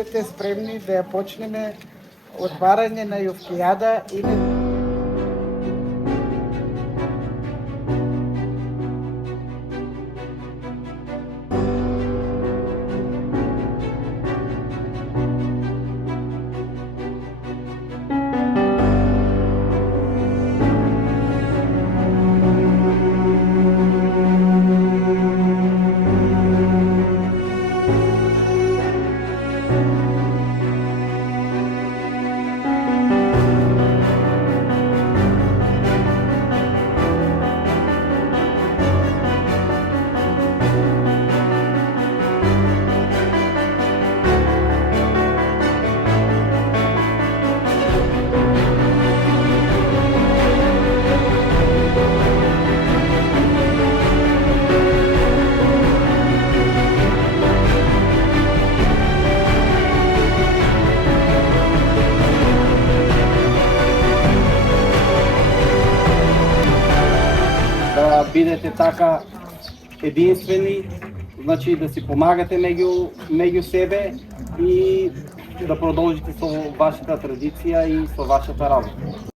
бидете спремни да ја почнеме отварање на Јовкијада и да бидете така единствени, значи да си помагате меѓу себе и да продолжите со вашата традиција и со вашата работа.